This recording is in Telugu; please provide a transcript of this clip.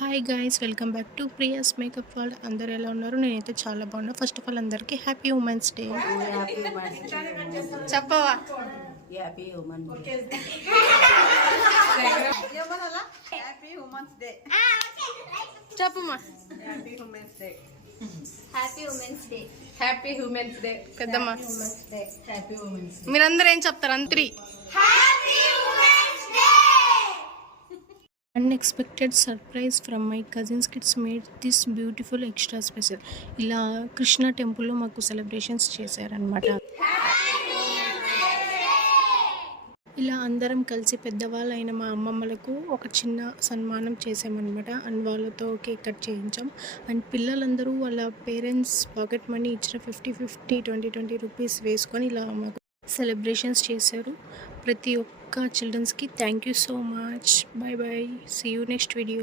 Hi guys, welcome back to Priya's makeup world. అందరు ఎలా ఉన్నారు? నేనైతే చాలా బాగున్నా. ఫస్ట్ ఆఫ్ ఆల్ అందరికీ హ్యాపీ ఉమెన్స్ డే. చెప్పవా? చెప్పమ్మా. పెద్దమ్మా మీరందరూ ఏం చెప్తారు? అంత్రి unexpected surprise from my cousins kids made this beautiful extra special. ఇలా కృష్ణ టెంపుల్లో మాకు సెలబ్రేషన్స్ చేశారనమాట. ఇలా అందరం కలిసి పెద్దవాళ్ళైన మా అమ్మమ్మలకు ఒక చిన్న సన్మానం చేసామన్నమాట. అండ్ వాళ్ళతో కేక్ కట్ చేయించాం. అండ్ పిల్లలందరూ వాళ్ళ పేరెంట్స్ పాకెట్ మనీ ఇచ్చిన 50 20 రూపీస్ వేసుకొని ఇలా మాకు సెలబ్రేషన్స్ చేశారు. ప్రతి ఒక్క చిల్డ్రన్స్కి thank you so much. Bye bye, see you next video.